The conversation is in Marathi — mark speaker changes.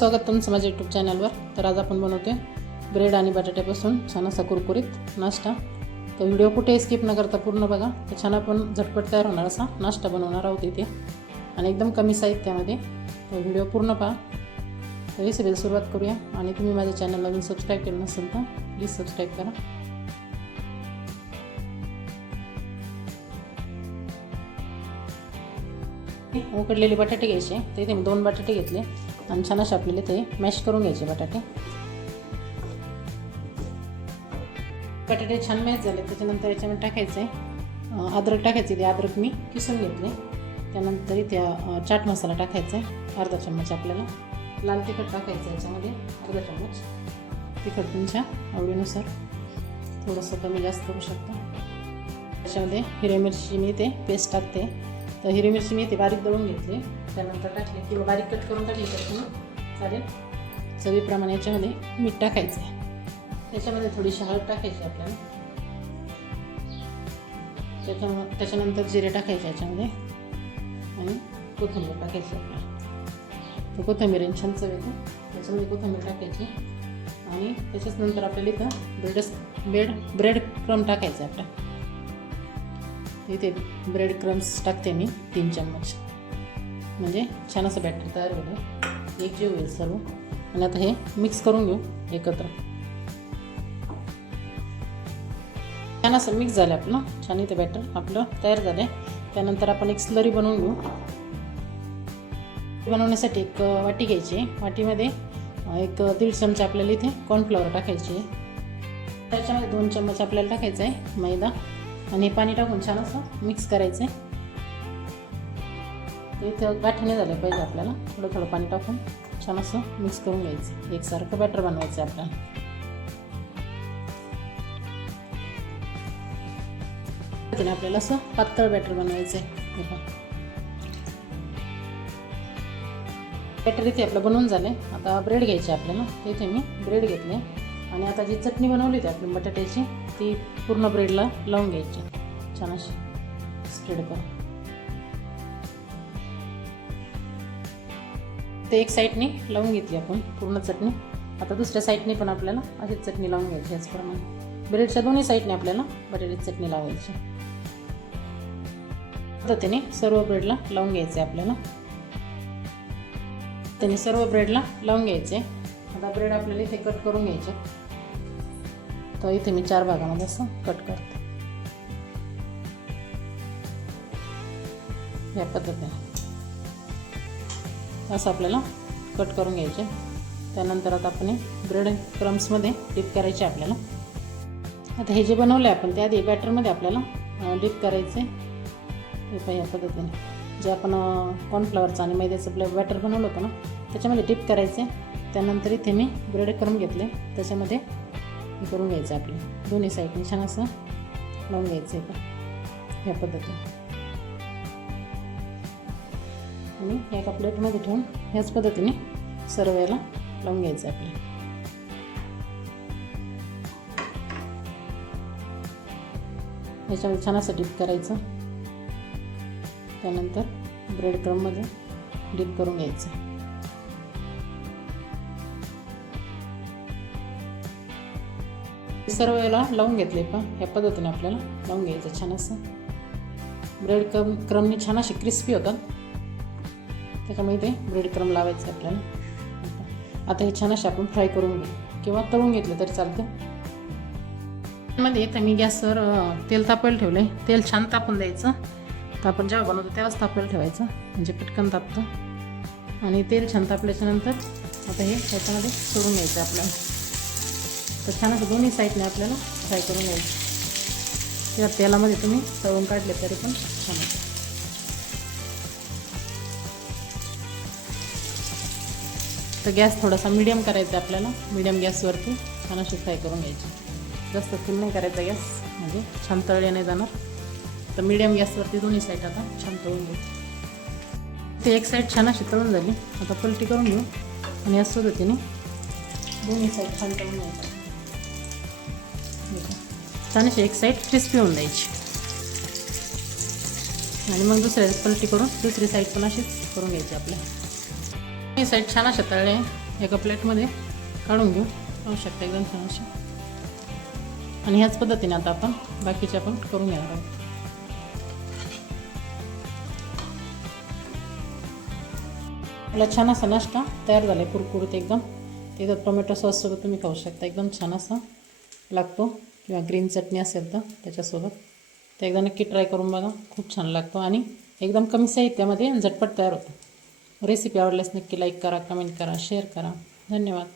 Speaker 1: स्वागत तुमचं माझ्या यूट्यूब चॅनलवर तर आज आपण बनवतोय ब्रेड आणि बटाट्यापासून छान असा कुरकुरीत नाश्ता. तर व्हिडिओ कुठेही स्किप न करता पूर्ण बघा. तर छान आपण झटपट तयार होणार असा नाश्ता बनवणार आहोत इथे. आणि एकदम कमी साहित्यामध्ये. तर व्हिडिओ पूर्ण पहा. तर रेसिपीला सुरुवात करूया. आणि तुम्ही माझ्या चॅनलला अजून सबस्क्राईब केलं नसेल तर प्लीज सबस्क्राईब करा. उकडलेले बटाटे घ्यायचे. तर इथे मी दोन बटाटे घेतले. आणि छान असे आपल्याला ते मॅश करून घ्यायचे बटाटे. बटाटे छान मॅश झाले त्याच्यानंतर याच्यामध्ये टाकायचं आहे अद्रक टाकायचे ते अद्रक मी किसून घेतले. त्यानंतर इथे चाट मसाला टाकायचा आहे अर्धा चम्मच आपल्याला. लाल तिखट टाकायचं याच्यामध्ये अर्धा चम्मच. तिखट तुमच्या आवडीनुसार. थोडंसं कमी जास्त करू शकता. त्याच्यामध्ये हिरवी मिरची मी ते पेस्ट टाकते. तर हिरवी मिरची मी ते बारीक दळून घेतली. त्यानंतर टाकले. किंवा बारीक कट करून टाकली तर तुम्ही. चालेल? चवीप्रमाणे याच्यामध्ये मीठ टाकायचं आहे. त्याच्यामध्ये थोडीशी हळद टाकायची आपल्याला. त्याच्या त्याच्यानंतर जिरे टाकायचे याच्यामध्ये. आणि कोथिंबीर टाकायची आपल्याला. तर कोथिंबीर आणि छान चव येते त्याच्यामध्ये कोथिंबीर टाकायची. आणि त्याच्याच नंतर आपल्याला इथं ब्रेडस ब्रेड ब्रेड क्रम टाकायचं आहे आपल्या. इथे ब्रेड क्रम्स टाकते मी तीन चम्मच. म्हणजे छान असं बॅटर तयार होईल एक जीव होईल सर्व. आणि आता हे मिक्स करून घेऊ एकत्र. छान असं मिक्स झालं आपलं छान इथे बॅटर आपलं तयार झालं त्यानंतर आपण एक स्लरी बनवून घेऊ. बनवण्यासाठी एक वाटी घ्यायची. आहे. वाटीमध्ये एक दीड चमचा आपल्याला इथे कॉर्नफ्लॉवर टाकायची. आहे. त्याच्यामध्ये दोन चम्मच आपल्याला टाकायचं आहे मैदा. आणि पाणी टाकून छान असं मिक्स करायचं आहे इथं गाठीने झालं पाहिजे आपल्याला. थोडं थोडं पाणी टाकून छान असं मिक्स करून घ्यायचं. एकसारखं बॅटर बनवायचं आहे आपल्याला. आपल्याला असं पातळ बॅटर बनवायचं आहे. बॅटर इथे आपलं बनवून झालं आता ब्रेड घ्यायचे आपल्याला. तिथे इथे मी ब्रेड घेतले आणि आता जी चटणी बनवली होती आपली बटाट्याची ती पूर्ण ब्रेडला लावून घ्यायची. छान अशी स्प्रेड करून. ते एक साईडने लावून घेतली आपण पूर्ण चटणी. आता दुसऱ्या साईडने पण आपल्याला अशीच चटणी लावून घ्यायची याचप्रमाणे. ब्रेडच्या दोन्ही साईडने आपल्याला बटाट्याची चटणी लावायची. पद्धतीने सर्व ब्रेडला लावून घ्यायचे आपल्याला. त्याने सर्व ब्रेडला लावून घ्यायचे. आता ब्रेड आपल्याला इथे कट करून घ्यायचे. तर इथे मी चार भागामध्ये असं कट करते. या पद्धतीने. असं आपल्याला कट करून घ्यायचे. त्यानंतर आता आपण ब्रेड क्रम्समध्ये डिप करायचे आपल्याला. आता हे जे बनवले आपण त्या आधी बॅटरमध्ये आपल्याला डिप करायचे. हे पाहिजे या पद्धतीने. जे आपण कॉर्नफ्लॉवरचं आणि मैद्याचं आपलं बॅटर बनवलं होतं ना त्याच्यामध्ये डिप करायचे. त्यानंतर इथे मी ब्रेड करून घेतले. त्याच्यामध्ये हे करून घ्यायचं आपलं. दोन्ही साईडने छान असं लावून घ्यायचं आहे का ह्या पद्धतीने. आणि एका प्लेटमध्ये ठेवून ह्याच पद्धतीने सर्व याला लावून घ्यायचं आहे आपल्याला. ह्याच्यामध्ये छान असं डिप करायचं. त्यानंतर ब्रेड क्रममध्ये डिप करून घ्यायचं. सर्व याला लावून घेतले पण ह्या पद्धतीने आपल्याला लावून घ्यायचं छान असं ब्रेड क्रम क्रमनी छान असे क्रिस्पी होतात. त्याच्यामुळे ते ब्रेड क्रम लावायचं आपल्याला. आता हे छान असे आपण फ्राय करून घेऊ. किंवा तळून घेतलं तरी चालतं. मध्ये तर मी गॅसवर तेल तापायला ठेवलं आहे तेल छान तापून द्यायचं. तर आपण जेव्हा बनवतो तेव्हाच तापायला ठेवायचं. म्हणजे पटकन तापतं. आणि तेल छान तापल्याच्यानंतर आता हे त्याच्यामध्ये सोडून घ्यायचं आपल्याला. तर छान असं दोन्ही साईडने आपल्याला फ्राय करून घ्यायचं. किंवा तेलामध्ये तुम्ही तळून काढले तरी पण छान तर गॅस थोडासा मिडियम करायचा आहे आपल्याला. मिडियम गॅसवरती छान अशी फ्राय करून घ्यायची. जास्त फुल नाही करायचा गॅस. म्हणजे छान तळले नाही जाणार. तर मिडियम गॅसवरती दोन्ही साईड आता छान तळून घेऊ. ते एक साईड छान अशी तळून झाली. आता पलटी करून घेऊ. आणि या पद्धतीने दोन्ही साईड छान तळून घ्यायचं. छान अशी एक साईड क्रिस्पी होऊन द्यायची आणि मग दुसऱ्या पलटी करून दुसरी साईड पण अशीच करून घ्यायची आपल्या. ही साईड छान अशा तळले एका प्लेटमध्ये काढून घेऊ. पाहू शकता एकदम छान अशी. आणि ह्याच पद्धतीने आता आपण बाकीचे आपण करून घेणार आहोत. आपला छान असा नाश्ता तयार झाला आहे कुरकुरीत एकदम. त्याच्यात टोमॅटो सॉससोबत तुम्ही खाऊ शकता. एकदम छान असा लागतो. किंवा ग्रीन चटणी असेल तर त्याच्यासोबत. तर एकदा नक्की ट्राय करून बघा. खूप छान लागतो. आणि एकदम कमी साहित्यामध्ये झटपट तयार होतो. रेसिपी आवडल्यास नक्की लाईक करा कमेंट करा शेअर करा धन्यवाद